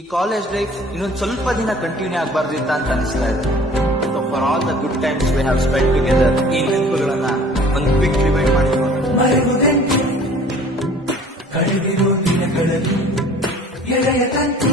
ಈ college life ಇನ್ನೊಂದು ಸ್ವಲ್ಪ ದಿನ ಕಂಟಿನ್ಯೂ ಆಗಬಾರ್ದಿತ್ತ ಅಂತ ಅನಿಸ್ತಾ ಇದೆ. For all the good times we have spend together, ಈ ನೆನಪುಗಳನ್ನ ಒಂದು ಕ್ವಿಕ್ ರಿವೈಂಡ್ ಮಾಡಿಕೊಂಡು ಕಳೆದಿರೋ ದಿನಗಳಲ್ಲಿ ಎಳೆಯ ತಂತು